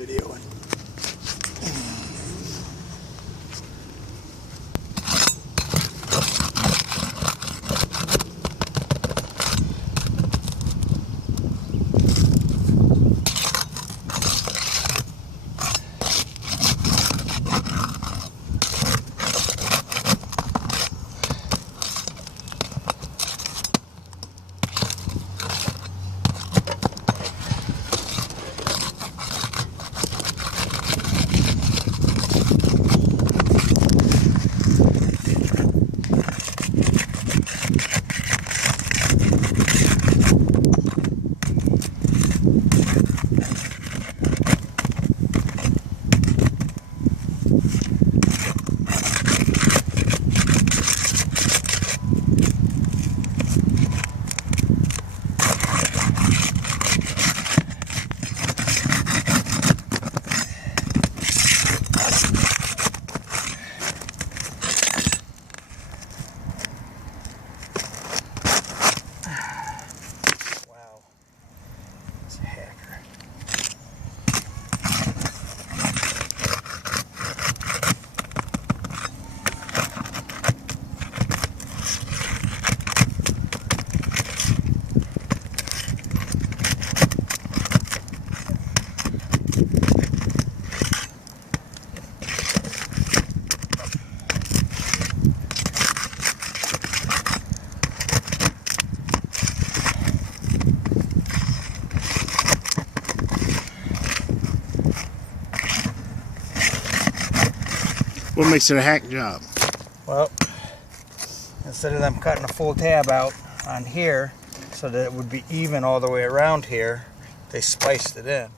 videoing. What makes it a hack job? Well, instead of them cutting a full tab out on here so that it would be even all the way around here, they spliced it in.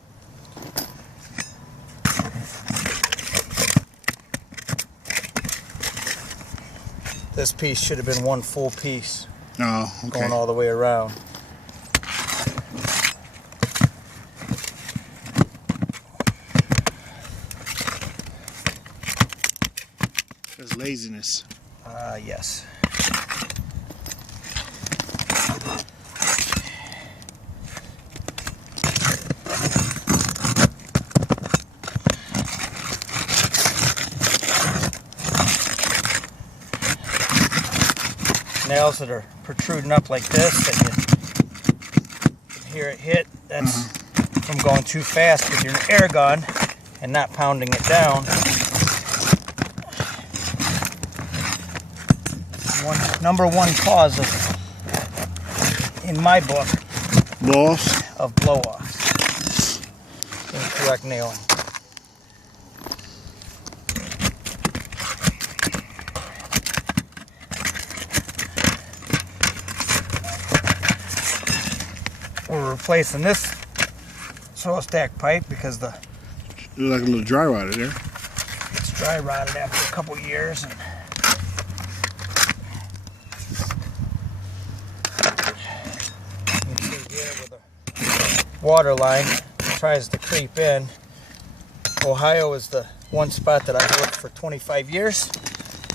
This piece should have been one full piece. Oh, okay. Going all the way around. That's laziness. Yes. Nails that are protruding up like this, that you hear it hit, that's from going too fast with your air gun and not pounding it down. Number one cause of, in my book, Blow-offs? Of blow-offs. Incorrect nailing. We're replacing this soil stack pipe because the Like a little dry rotted there. it's dry rotted after a couple years. And you can see here where the water line tries to creep in. Ohio is the one spot that I've worked for 25 years,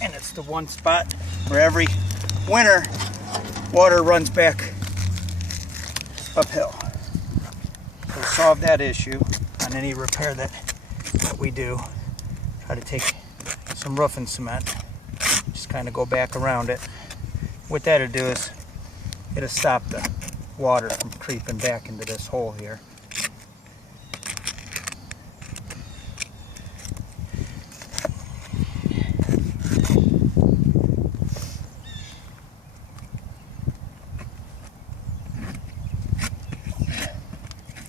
and it's the one spot where every winter water runs back uphill. We'll solve that issue on any repair that we do. Try to take some roofing cement, just kind of go back around it. What that'll do is it'll stop the water from creeping back into this hole here.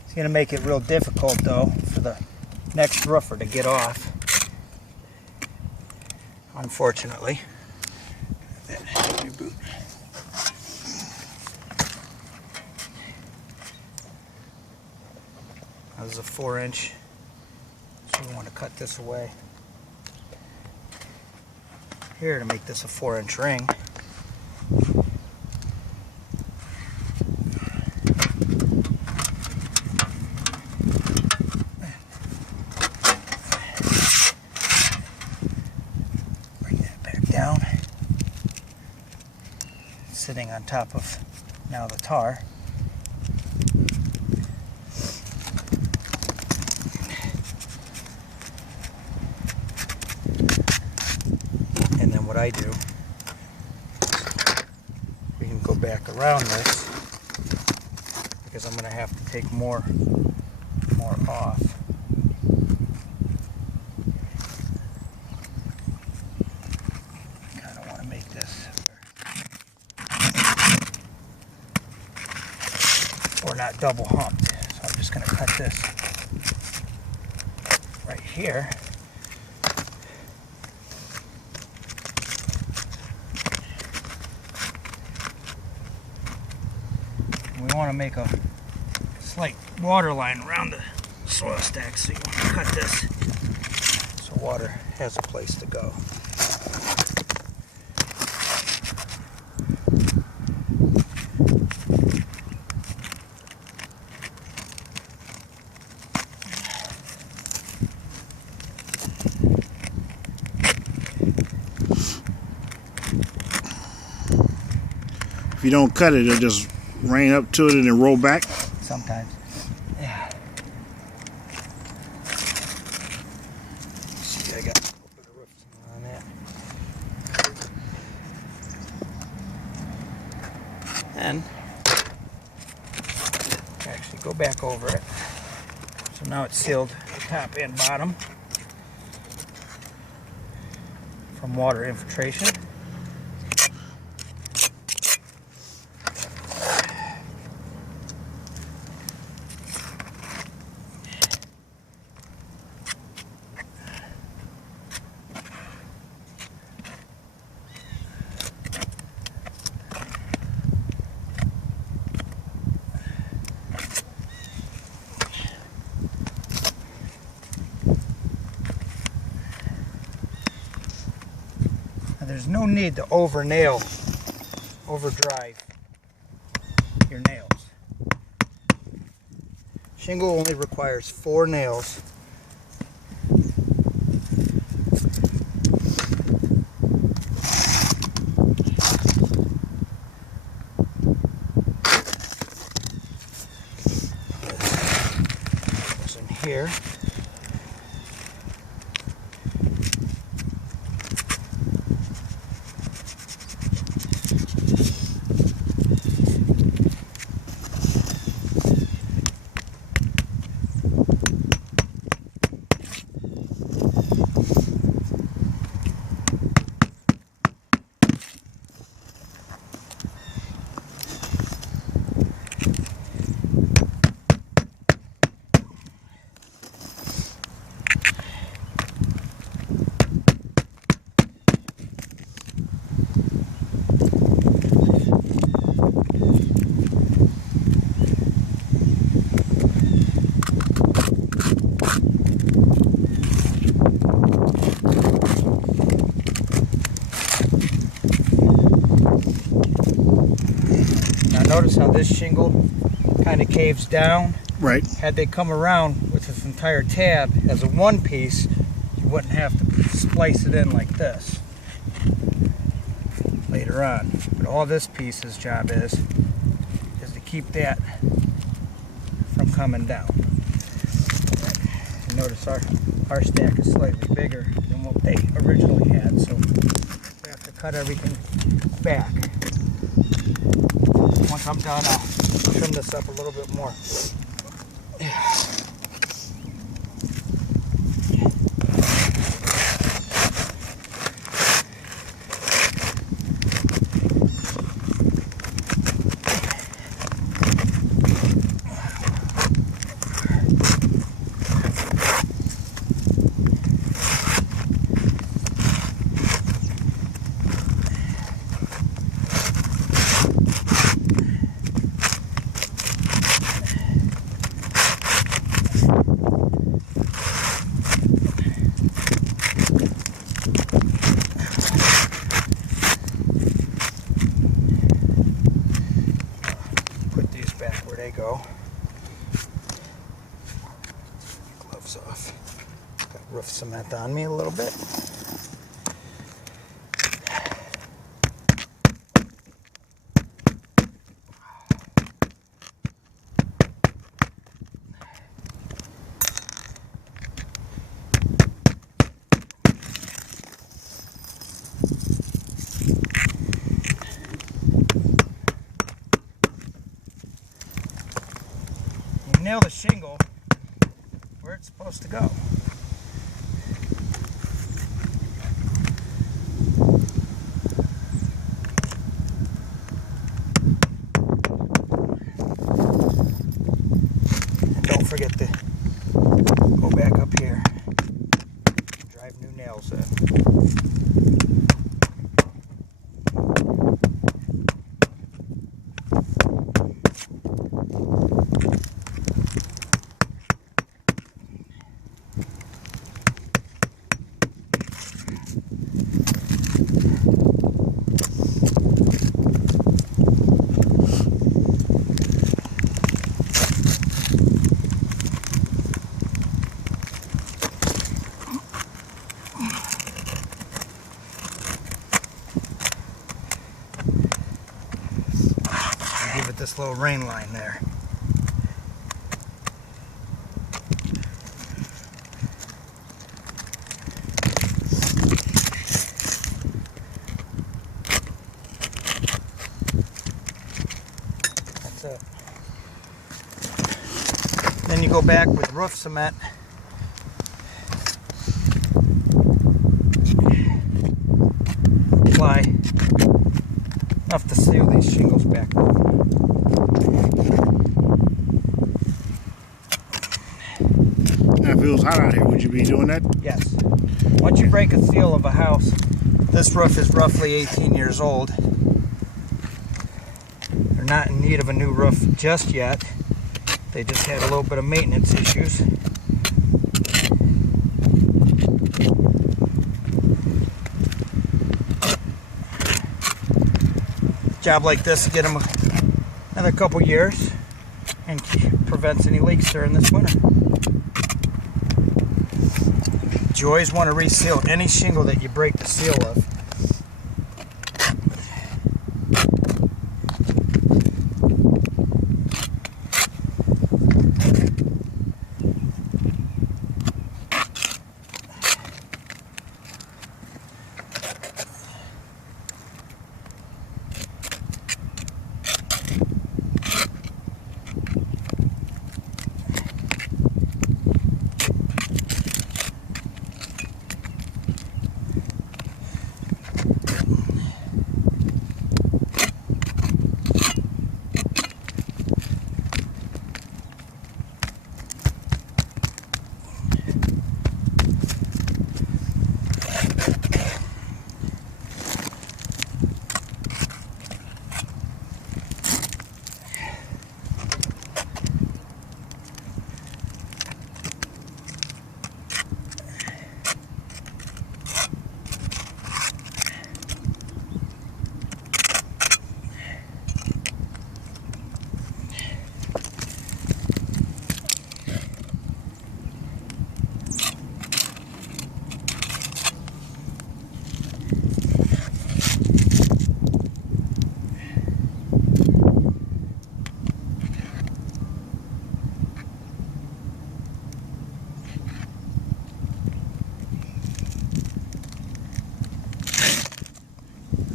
It's going to make it real difficult though for the next roofer to get off, unfortunately. This is a 4-inch, so we want to cut this away here to make this a 4-inch ring. Bring that back down. It's sitting on top of now the tar. I do. We can go back around this because I'm going to have to take more off. Kind of want to make this or not double humped. So I'm just going to cut this right here. We want to make a slight water line around the soil stack, so you want to cut this so water has a place to go. If you don't cut it, it'll just rain up to it and then roll back. Sometimes. Yeah. See, I got a little bit of roofs on that. And actually go back over it. So now it's sealed top and bottom from water infiltration. There's no need to overdrive your nails. Shingle only requires 4 nails. Goes in here. Notice how this shingle kind of caves down. Right. Had they come around with this entire tab as a one piece, you wouldn't have to splice it in like this later on. But all this piece's job is to keep that from coming down. And notice our stack is slightly bigger than what they originally had, so we have to cut everything back. Once I'm done, I'll trim this up a little bit more. Go. Gloves off. Got roof cement on me a little bit. where it's supposed to go. And don't forget to go back up here and drive new nails in. Give it this little rain line there. That's it. Then you go back with roof cement. Apply enough to seal these shingles back up. Now, if it was hot out here, would you be doing that? Yes. Once you break a seal of a house, this roof is roughly 18 years old. They're not in need of a new roof just yet. They just had a little bit of maintenance issues. Job like this will get them another couple years and prevents any leaks during this winter. You always want to reseal any shingle that you break the seal of.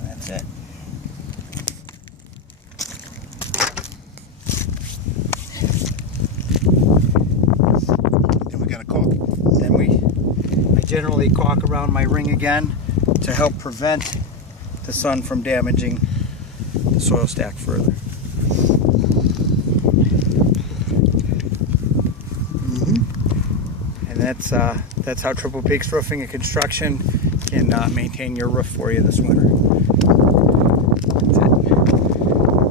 That's it. Then we got to caulk. Then I generally caulk around my ring again to help prevent the sun from damaging the soil stack further. And that's how Triple Peaks Roofing and Construction can maintain your roof for you this winter.